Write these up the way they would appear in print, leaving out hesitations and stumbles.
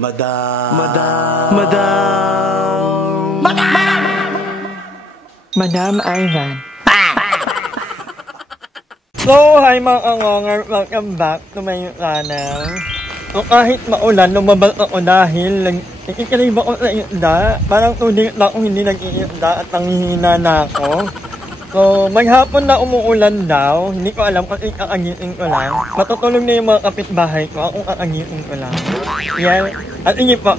Madam. Madam Ivan. So, hi mga kangonger, welcome back to my channel. So, kahit maulan, lumabas ako dahil nagkikirib ako sa isda. Parang 2 days na akong hindi nag-iisda at nanghihina na ako. So, maghapon na umuulan daw. Hindi ko alam kung kakagising ko lang. Matutulog na yung mga kapitbahay ko. Akong kakagising ko lang. Yan. At ingi po.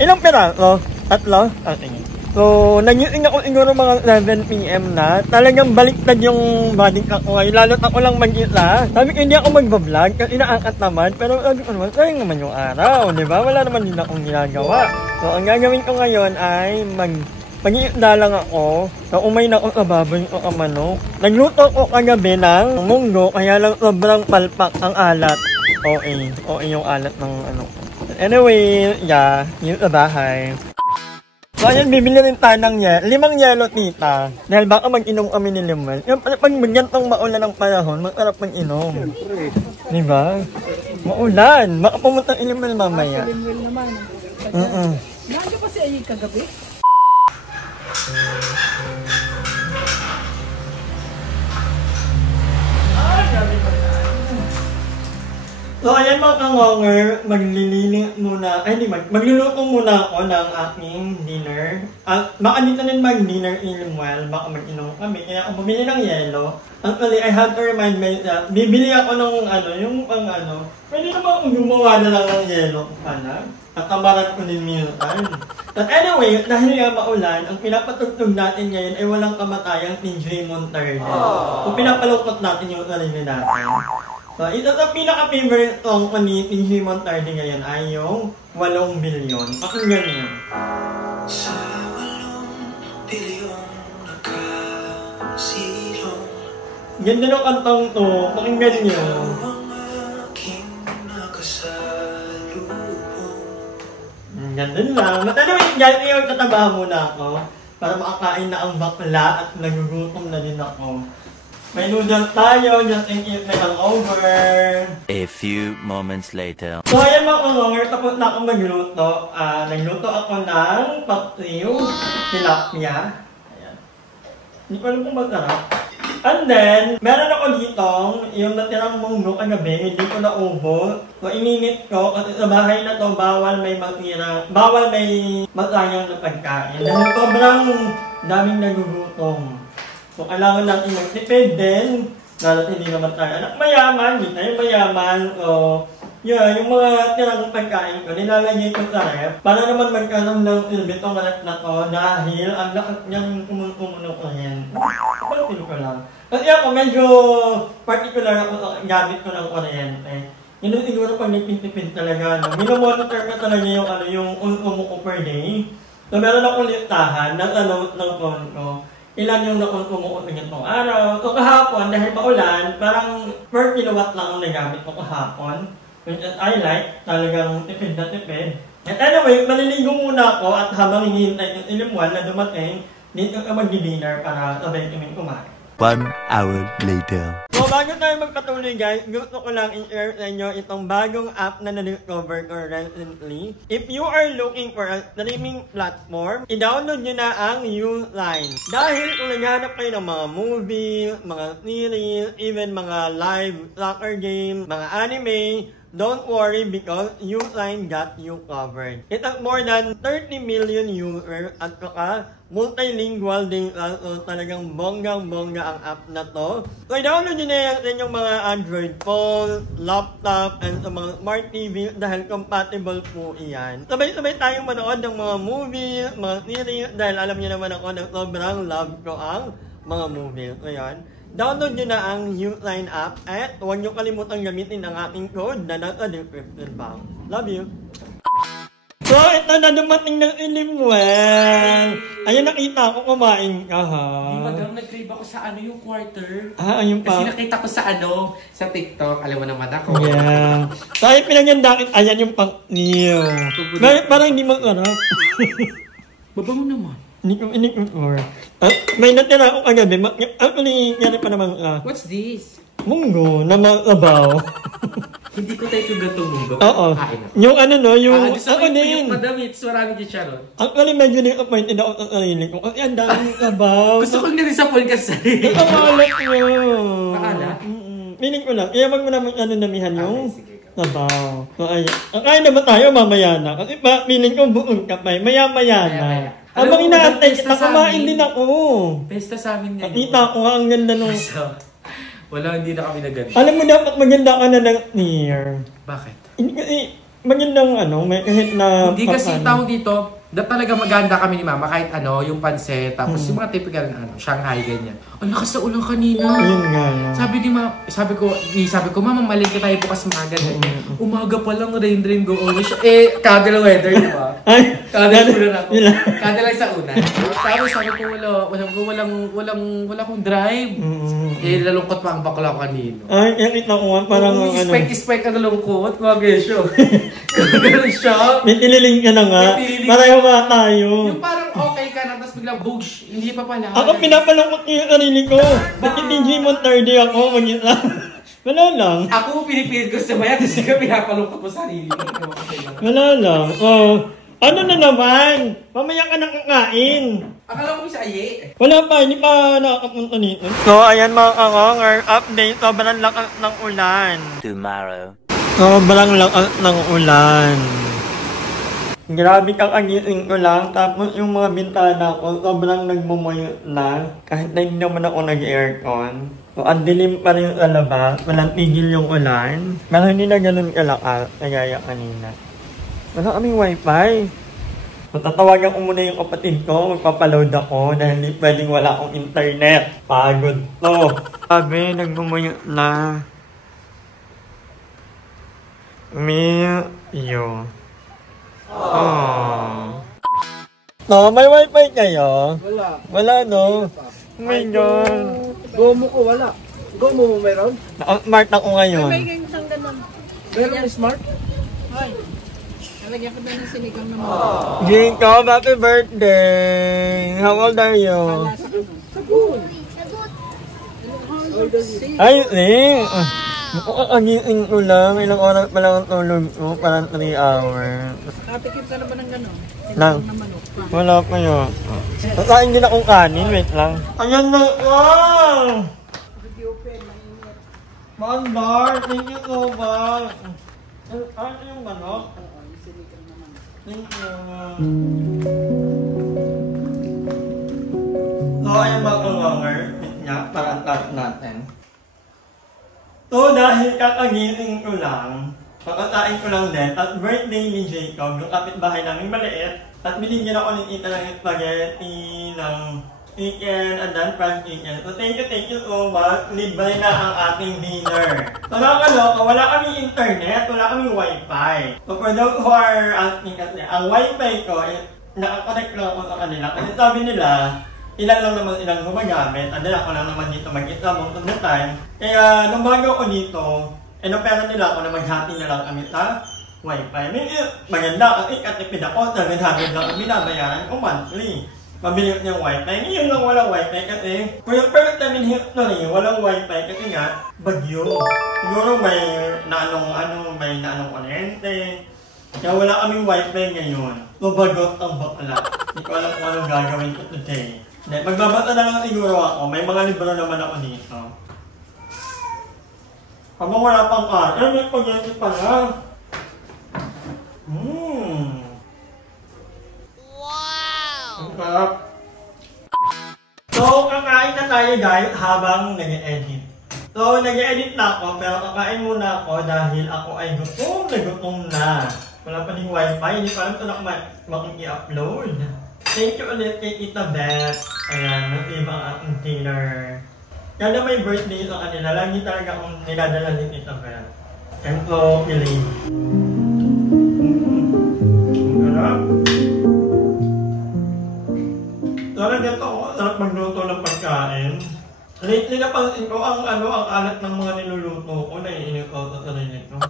Ilang piraso? 3? At ingi. So, nagising ako siguro mga 7 PM na. Talagang baliktad yung body clock ko ngayon. Lalo't ako lang mag-isa. Sabi ko, hindi ako mag-vlog kasi inaangkat naman. Pero sabi ko naman, sayang naman yung araw. Diba? Wala naman din akong ginagawa. So, ang gagawin ko ngayon ay mag-iisda lang ako. So, umay na ako sa baboy o manok. Nagluto ko kagabi ng munggo, kaya lang sobrang palpak ang alat. OA yung alat ng ano. Anyway, yeah, yun sa bahay. So, ayan, bibili rin tayo ng 5 yelo, tita. Dahil baka mag-inom kami ni Limal. Yung pag gantong maulan ng panahon, masarap mag-inom. Diba? Maulan. Baka pumunta ang Limal mamaya. Limal naman. Nandiyo kasi ay kagabi. So, ayan mga kangonger, maglililing muna, magluluto muna ako ng aking dinner. At baka dito rin mag-dinner in while, baka mag-inom kami. Kaya ako bumili ng yelo. Actually, I have to remind myself, bibili ako ng pwede naman akong gumawa na lang ng yelo pala. At kamaran ko din minsan. But anyway, dahil nga maulan, ang pinapatugtog natin ngayon ay walang kamatayang TJ Monterde. Kung pinapalungkot natin yung sarili natin. So, ito sa pinaka-favorite song ko ni TJ Monterde ngayon ay yung 8 bilyon. Pakinggan niyo. Sa 8 bilyon nakasilong. Ganda ng kantang to. Pakinggan niyo. Ganda lang. But anyway, guys, ngayon tatabahan muna ako para makakain na ang bakla at nagugutom na din ako. May noodles tayo, just in case may hangover. A few moments later. So ayan mga kangonger, tapos na akong magluto. Nagluto ako ng paksiw, tilapia. Ayan. Hindi ko alam kung masarap. And then, meron ako dito, yung natirang munggo kagabi, hindi ko naubo. So ininit ko, kasi sa bahay na to, bawal may masayang na pagkain. Dahil sobrang daming nagugutom. So, kailangan natin magtipid din. Lalo't hindi naman tayo anak mayaman, hindi tayo mayaman. So, yeah, yung mga tirang pagkain ko, nilalagay ko sa ref. Para naman magkaroon ng silbitong alat na to dahil ang lakas niyang kumuno ko yan. Pagpilo ko lang. Kasi ako medyo particular ako sa gamit ko ng kuryente. Yun siguro pag nagpipipid talaga. Minomonitor ko talaga yung consumo ko per day. So, meron akong listahan ng phone ko. Ilan yung nakonsumo ko itong araw. So kahapon, dahil paulan, parang per kilowatt lang ang nagamit ko kahapon. Which is I like, talagang tipid na tipid. And anyway, maliligo muna ako at habang hinihintay yung ilimwan na dumating, dito ka mag-dinner para sabay kami kumain. 1 hour later. So bago tayo magpatuloy guys, gusto ko lang i-share sa inyo itong bagong app na na-discover ko recently. If you are looking for a streaming platform, i-download nyo na ang Uline. Dahil kung naghanap kayo ng mga movie, mga series, even mga live soccer games, mga anime, don't worry because Uline got you covered. It has more than 30 million users at saka multilingual din. So talagang bonggang-bongga ang app na to. So i-download nyo na yan sa inyong mga Android phone, laptop, and sa mga smart TV dahil compatible po iyan. Sabay-sabay tayong manood ng mga movie, mga series dahil alam niyo naman ako na sobrang love ko ang mga movie. So yan. Download nyo na ang Uline app at huwag nyo kalimutan gamitin ang aking code na nasa description box. Love you! So, ito na dumating ng ilimwan. Ayun, nakita ko kumain ka, ha? Madam, nag-crave ako sa yung quarter. Ayun pa. Kasi nakita ko sa TikTok. Alam mo naman ako. Yeah. So, ayun pinagyandakit. Ayan yung pang-niyo. Parang hindi masarap. Baba mo naman. Hindi ko may natira ako kagabi. Actually, yan pa naman. What's this? Munggo na masabaw. Hindi ko tayo yung gantong munggo. Oo. Kain ako. Yung ano no, yung Gusto ko ako yung din. madamits, marami din siya ron. Actually, medyo disappointed ako sa sarili ko. Kasi ang daming kabaw. Gusto kong na-disappoint ka sa sarili. Ang alat mo. Maalat? Meaning ko lang. Kaya wag mo naman ano namihan yung sige ka. kabaw. So, ayan. Kaya naman tayo mamaya na. Kasi feeling ko buong kapay. Maya-maya na. Maya-maya. Habang Alam mo, inaantay basta kita, sa kumain amin. din ako. Besta sa amin ngayon. Nakita ko nga ang ganda nung... So, wala, hindi na kami naganda. Alam mo dapat maganda ka na ng year. Bakit? Hindi kasi magandang ano, may kahit na... Hindi kasi paano. tawag dito, talaga maganda kami ni Mama kahit ano, yung pansit, tapos yung mga typical na ano, Shanghai ganyan. Ang lakas sa ulang kanina. Yun nga. Sabi ko, Mama, maligya tayo bukas umaga. Umaga pa lang, rain go away siya. Kada weather, di ba? Ay, Kada ulan ako. Yun lang. Kada lang sa una. Tapos sabi ko, wala akong drive. Lalungkot pa ang bakla ko kanino. Ay, nakita ko nga, parang ano... Spike ka nalungkot, mga gesyo. Gano'n siya. May tiniling ka na nga. May tiniling. Pareho nga tayo. Yung parang okay ka na, tapos biglang boosh, hindi pa pala. Ako pinapalungkot ko yung sarili ko. Bakit hindi mo 30 ako? Maging lang. Wala lang. Ako pinipilit ko sa maya, tapos ikaw pinapalungkot mo sarili. Wala lang. Oh. Ano na naman? Mamaya ka nang kakain. Akala ko sa aye. Wala pa, hindi pa nakakapunta nito. So, ayan mga kangonger, update. Sobrang lakas ng ulan. Tomorrow. Sobrang lakas ng ulan. Grabe kakagising ko lang. Tapos yung mga bintana ko, sobrang nagmumuyo na. Kahit na hindi naman ako nag-aircon. So, ang dilim pa rin sa labas. Walang tigil yung ulan. Pero hindi na ganun kalakas. Kagaya kanina. Wala kaming wifi. So, tatawagan ko muna yung kapatid ko. Magpapaload ako dahil hindi pwedeng wala akong internet. Pagod to. Sabi, nagmumuyo na. Yo. Oh. No, may wifi kayo? Wala. Wala, no? Oh my God. Gomo ko wala. Gomo mo meron? Na-smart ako ngayon. May isang ganun. Meron smart? Ay. Nalagyan ko na ng sinigang naman. Jacob, happy birthday! How old are you? Sagun. Ay, Ling! Agising ko lang. Ilang oras pa lang ang tulog ko. Parang 3 hours. Natikim ka na ba ng gano'n? Nang? Na manok. Wala pa yun. Nakain din akong kanin. Wait lang. Ayan na! Wow! Mandar! Thank you so much! Ano yung manok? Thank you. So, ayan mga kangonger. Niya, parang tarik natin. So, dahil kakagising ko lang, pakakain ko lang din, at birthday ni Jacob, yung kapitbahay namin maliit, at binigyan ako ng ita ng spaghetti, ng chicken, and then fried chicken. So, thank you so much. Libre na ang ating dinner. So, nakakaloka, wala kaming internet, wala kaming wifi. So, for those who are asking kasi, ang wifi ko, nakakonect lang ako sa kanila. Kasi sabi nila, ilan lang naman ilang gumagamit, and then ako lang naman dito mag-isa most of the time. Kaya, nung bago ako dito, inopera nila ako na maghati na lang kami sa wifi. Maganda, ang ikatipid ako, 700 lang ang binabayaran ko monthly. Pabili ko niyang wifi. Ngayon lang walang wifi kasi, for the first time in history, walang wifi kasi nga, bagyo. Siguro may naanong kuryente. Kaya wala kaming wifi ngayon. So, bagot ang bakla. Hindi ko alam kung anong gagawin ko today. Magbabasa na lang siguro ako. May mga libro naman ako dito. Habang wala pang may pag-yati pa na. Wow! Ang sarap. So, kakain na tayo guys habang nag-edit. So, nag-edit na ako pero kakain muna ako dahil ako ay gutom na. Wala pa ding wifi. Hindi pa alam ito na makiki-upload. Thank you ulit kay Tita Beth. Ayan, nag-iba ang ating dinner. Kaya may birthday sa kanila, lagi talaga akong niladala ni Tita Beth. And so, feeling. Ang sarap. Talagang ito, sarap magluto ng pagkain. Lately napansin ko ang alat ng mga niluluto ko, naiinit ko sa sarili ko.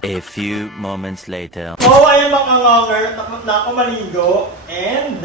A few moments later. So, ayan mga kangonger, tapos na ako maligo, and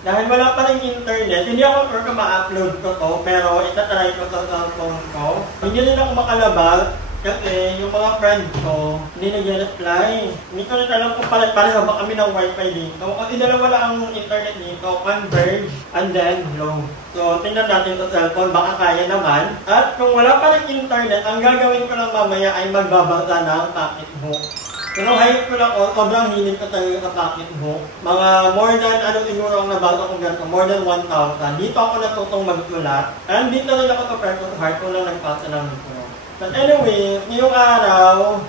dahil wala pa rin internet, hindi ako sure kung ma-upload ko to, pero itatry ko sa cellphone ko. Hindi rin ako makalabas, Kasi yung mga friends ko, hindi nag-reply. Hindi ko rin alam kung pareho ba kami ng wifi dito. Kasi dalawa lang ang internet dito, Converge and then Glow. So, tingnan natin sa cellphone, baka kaya naman. At kung wala pa rin internet, ang gagawin ko lang mamaya ay magbabasa ng pocketbook. Pero hayop ko lang, sobrang hilig ko talaga sa pocketbook. Mga more than, siguro ang nabasa ko ganito, more than 1,000. Dito ako natutong magsulat. And dito rin ako sa Press of Heart kung lang nagpasa ng libro. But anyway, ngayong araw,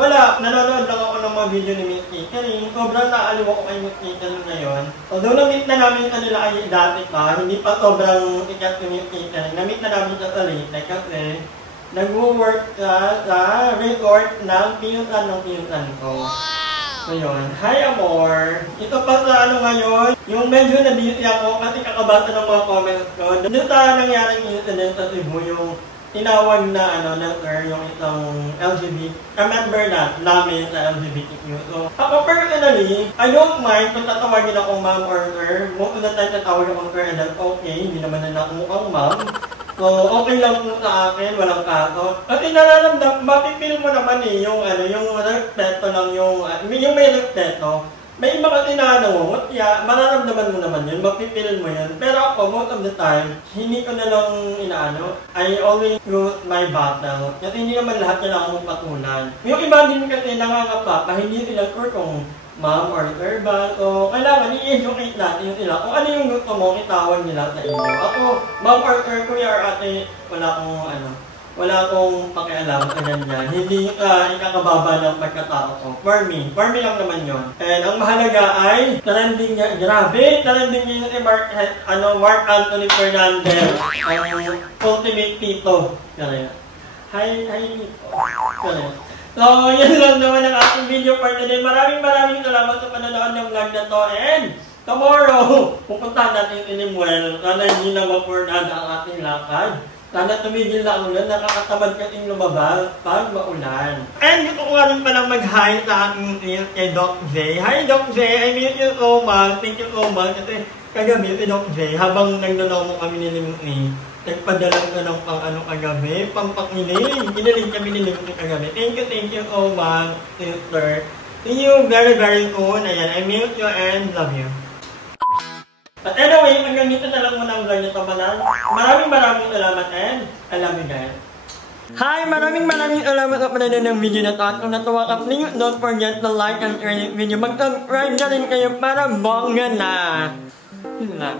wala, nanonood lang ako ng mga video ni Miss Catering. Sobrang naaliw ako kay Miss Catering ngayon. Although na-meet na namin kanila ay dati pa, hindi pa sobrang ikat ni Miss Catering. Na-meet na namin sa Leyte kasi nag-work sa resort ng pinsan ko. So yun, hi Amor! Ito pa sa ngayon, yung medyo na-busy ako kasi kakabasa ng mga comments ko. Doon sa nangyaring incident sa Cebu, yung tinawag na sir, yung isang LGBT, member namin sa LGBTQ. So, ako personally, I don't mind kung tatawagin akong ma'am or sir. Most of the time tatawag akong sir and that's okay, hindi naman na ako mukhang ma'am. So, okay lang po sa akin, walang kaso. Kasi nararamdam, mapipil mo naman yung respeto lang yung may respeto. May iba kasi mararamdaman mo naman yun, mapipil mo yun. Pero ako, most of the time, hindi ko na lang I always choose my battle. Kasi hindi naman lahat kailangan mong patulan. Yung iba din kasi nangangapapa, hindi sila sure kung ma'am or sir ba. So, kailangan i-educate natin sila kung ano yung gusto mo, itawag nila sa inyo. Ako, ma'am or sir, kuya or ate, wala akong pakialam sa ganyan. Hindi ikakababa ng pagkatao ko. For me lang naman yun. And ang mahalaga ay trending niya. Grabe, trending niya yung si Mark Anthony Fernandez. Ang ultimate tito. Hi tito. So, yun lang naman ang ating video for today. Maraming salamat sa panonood ng vlog na to. And tomorrow, pupuntahan natin si Limuel. Sana hindi na mapurnada ang ating lakad. Sana tumigil na ang ulan, nakakatamad kasing lumabas pag maulan. And gusto ko nga rin palang mag-hi sa aking kay Doc J. Hi Doc J, I miss you so much. Thank you so much. Kasi kagabi si Doc J, habang nagnanaw mo kami ni Limni, nagpadala ka ng kagabi, pampakinig. Kinilig kami ni Limni kagabi. Thank you so much, sister. See you very soon. Ayan, I miss you and love you. But anyway, hanggang dito na lang muna ang vlog nito. Maraming salamat and I love you guys. Hi! Maraming salamat sa panonood ng video na to. At kung natuwa ka, please don't forget to like and share this video. Mag-subscribe na rin kayo para bongga na. Yun lang.